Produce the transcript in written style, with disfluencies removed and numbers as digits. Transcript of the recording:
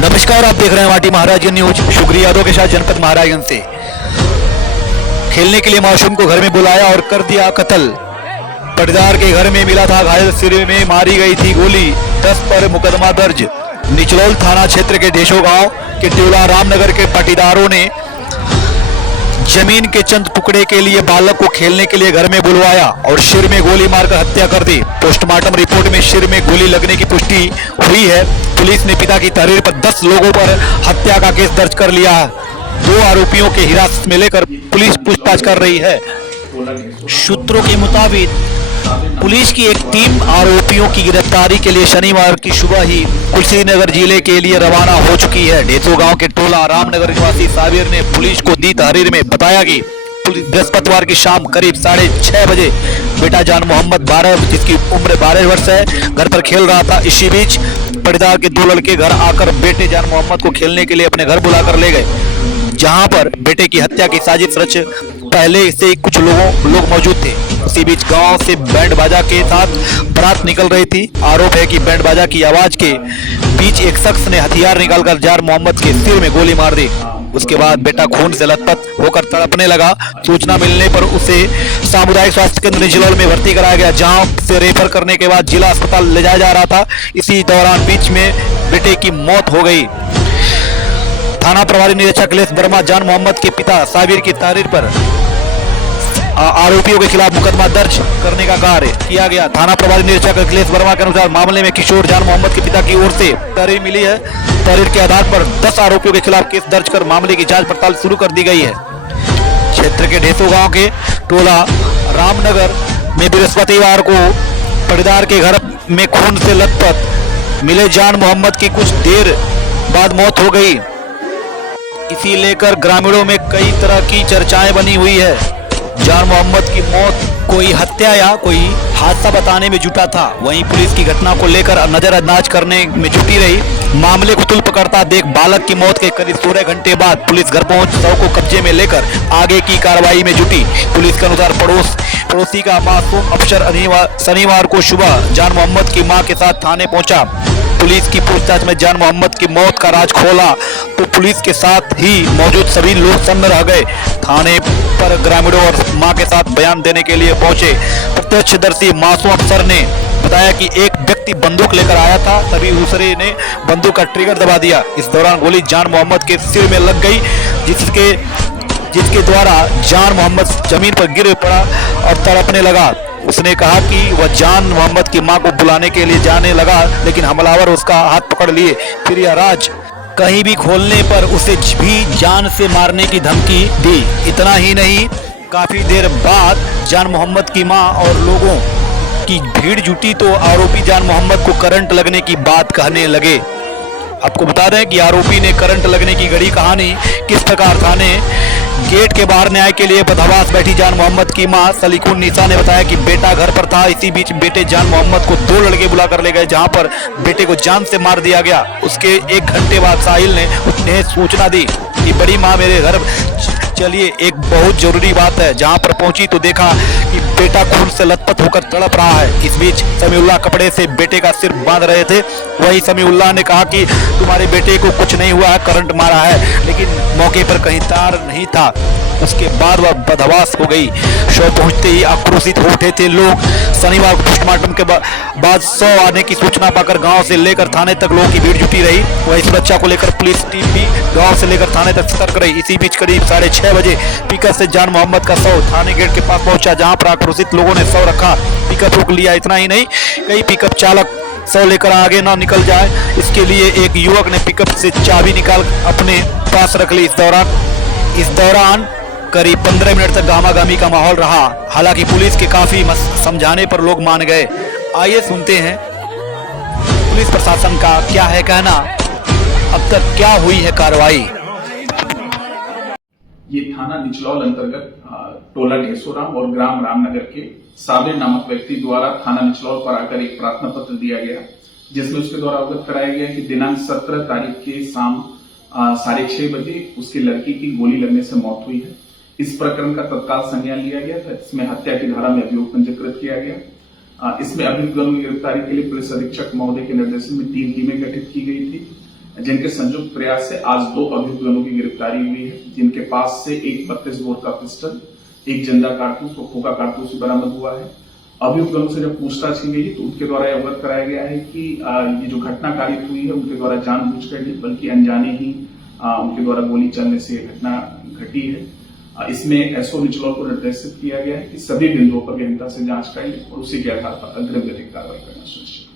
नमस्कार, आप देख रहे हैं वाटी महाराजगंज न्यूज। शुक्रिया यादव के साथ जनपद महाराजगंज से। खेलने के लिए मासूम को घर में बुलाया और कर दिया कत्ल। पटदार के घर में मिला था घायल, सिर में मारी गई थी गोली। 10 पर मुकदमा दर्ज। निचलौल थाना क्षेत्र के ढेसो गांव के टिवला रामनगर के पाटीदारों ने जमीन के चंद टुकड़े के लिए बालक को खेलने के लिए घर में बुलवाया और सिर में गोली मारकर हत्या कर दी। पोस्टमार्टम रिपोर्ट में सिर में गोली लगने की पुष्टि हुई है। पुलिस ने पिता की तहरीर पर 10 लोगों पर हत्या का केस दर्ज कर लिया है। 2 आरोपियों के हिरासत में लेकर पुलिस पूछताछ कर रही है। सूत्रों के मुताबिक पुलिस की एक टीम आरोपियों की गिरफ्तारी के लिए शनिवार की सुबह ही कुशीनगर जिले के लिए रवाना हो चुकी है। ढेसो गांव के टोला रामनगर निवासी साबिर ने पुलिस को दी तहरीर में बताया कि बृहस्पतिवार की शाम करीब 6:30 बजे बेटा जान मोहम्मद 12, जिसकी उम्र 12 वर्ष है, घर पर खेल रहा था। इसी बीच पटीदार के 2 लड़के घर आकर बेटे जान मोहम्मद को खेलने के लिए अपने घर बुलाकर ले गए, जहां पर बेटे की हत्या की साजिश रच पहले से कुछ लोग मौजूद थे। इसी बीच गांव से बैंड बाजा के साथ बारात निकल रही थी। आरोप है कि बैंड बाजा की आवाज के बीच एक शख्स ने हथियार निकालकर जान मोहम्मद के सिर में गोली मार दी। उसके बाद बेटा खून से लथपथ होकर तड़पने लगा। सूचना मिलने पर उसे सामुदायिक स्वास्थ्य केंद्र निचलौल में भर्ती कराया गया, जहां से रेफर करने के बाद जिला अस्पताल ले जाया जा रहा था। इसी दौरान बीच में बेटे की मौत हो गई। थाना प्रभारी निरीक्षक अखिलेश वर्मा जान मोहम्मद के पिता साबिर की तहरीर पर आरोपियों के खिलाफ मुकदमा दर्ज करने का कार्य किया गया। थाना प्रभारी निरीक्षक अखिलेश वर्मा के अनुसार मामले में किशोर जान मोहम्मद के पिता की ओर से तहरीर मिली है। तहरीर के आधार पर 10 आरोपियों के खिलाफ केस दर्ज कर मामले की जांच पड़ताल शुरू कर दी गई है। क्षेत्र के ढेसो गांव के टोला रामनगर में बृहस्पतिवार को पटीदार के घर में खून से लथपथ मिले जान मोहम्मद की कुछ देर बाद मौत हो गई। इसी लेकर ग्रामीणों में कई तरह की चर्चाएं बनी हुई है। जान मोहम्मद की मौत कोई हत्या या कोई हादसा बताने में जुटा था। वहीं पुलिस की घटना को लेकर नजरअंदाज करने में जुटी रही। मामले को तुल पकड़ता देख बालक की मौत के करीब 16 घंटे बाद पुलिस घर पहुंच शव को कब्जे में लेकर आगे की कार्रवाई में जुटी। पुलिस के अनुसार पड़ोसी का मासूम अफसर शनिवार को सुबह जान मोहम्मद की मां के साथ थाने पहुंचा। पुलिस की पूछताछ में जान मोहम्मद की मौत का राज खोला तो पुलिस के साथ ही मौजूद सभी लोग सन्न रह गए। थाने पर ग्रामीणों और मां के साथ बयान देने के लिए पहुंचे प्रत्यक्षदर्शी मासूम अफसर ने बताया कि एक व्यक्ति बंदूक लेकर आया था, तभी दूसरे ने बंदूक का ट्रिगर दबा दिया। इस दौरान गोली जान मोहम्मद के सिर में लग गई, जिसके द्वारा जान मोहम्मद जमीन पर गिर पड़ा और तड़पने लगा। उसने कहा कि वह जान मोहम्मद की मां को बुलाने के लिए जाने लगा, लेकिन हमलावर उसका हाथ पकड़ लिए। फिर यह राज कहीं भी खोलने पर उसे भी जान से मारने की धमकी दी। इतना ही नहीं, काफी देर बाद जान मोहम्मद की मां और लोगों की भीड़ जुटी तो आरोपी जान मोहम्मद को करंट लगने की बात कहने लगे। आपको बता दें कि आरोपी ने करंट लगने की गड़ी कहानी किस प्रकार थाने गेट के बाहर न्याय के लिए बदहवास बैठी जान मोहम्मद की मां सलीकुन निसा ने बताया कि बेटा घर पर था। इसी बीच बेटे जान मोहम्मद को 2 लड़के बुलाकर ले गए, जहां पर बेटे को जान से मार दिया गया। उसके 1 घंटे बाद साहिल ने उन्हें सूचना दी कि बड़ी मां मेरे घर चलिए, एक बहुत जरूरी बात है। जहां पर पहुंची तो देखा कि बेटा खून से लथपथ होकर तड़प रहा है। इस बीच समीउल्लाह कपड़े से बेटे का सिर बांध रहे थे। वही समीउल्लाह ने कहा कि तुम्हारे बेटे को कुछ नहीं हुआ है, करंट मारा है, लेकिन मौके पर कहीं तार नहीं था। उसके बाद वह बदहवास हो गई। शव पहुंचते ही आक्रोशित हो उठे थे लोग। शनिवार को पोस्टमार्टम के बाद शव आने की सूचना पाकर गांव से लेकर थाने तक लोगों की भीड़ जुटी रही। वही सुरक्षा को लेकर पुलिस टीम भी गांव से लेकर थाने तक सतर्क रही। इसी बीच करीब 6:30 बजे पिकअप से जान मोहम्मद का शव थाने गेट के पास पहुंचा, जहां पर आक्रोशित लोगों ने शव रखा, पिकअप रोक लिया। इतना ही नहीं, कई पिकअप चालक शव लेकर आगे न निकल जाए, इसके लिए एक युवक ने पिकअप से चाबी निकाल अपने पास रख ली। इस दौरान करीब 15 मिनट तक गामागामी का माहौल रहा। हालांकि पुलिस के काफी समझाने पर लोग मान गए। आइए सुनते हैं पुलिस प्रशासन का क्या है कहना, अब तक क्या हुई है कार्रवाई। ये थाना निचलौल अंतर्गत टोला ढेसोराम और ग्राम रामनगर के साबिर नामक व्यक्ति द्वारा थाना निचलौल पर आकर एक प्रार्थना पत्र दिया गया, जिसमें उसके द्वारा अवगत कराया गया कि दिनांक 17 तारीख के शाम 6:30 बजे उसकी लड़की की गोली लगने से मौत हुई है। इस प्रकरण का तत्काल संज्ञान लिया गया था। इसमें हत्या की धारा में अभियोग पंजीकृत किया गया। इसमें अभियुक्तों की गिरफ्तारी के लिए पुलिस अधीक्षक महोदय के निर्देशन में 3 टीमें गठित की गई थी। जिनके संयुक्त प्रयास से आज 2 अभियुक्तों की गिरफ्तारी हुई है, जिनके पास से एक 32 बोर का पिस्टल, एक जिंदा कारतूस और खोखा कारतूस बरामद हुआ है। अभियुक्तों से जब पूछताछ की गई तो उनके द्वारा अवगत कराया गया है कि ये जो घटना कारित हुई है उनके द्वारा जानबूझकर नहीं बल्कि अनजाने ही उनके द्वारा गोली चलने से घटना घटी है। इसमें एसओ निचलौल को निर्देशित किया गया है कि सभी बिंदुओं पर गहनता से जांच करें और उसी के आधार पर अग्रिम विधिक कार्रवाई करना सुनिश्चित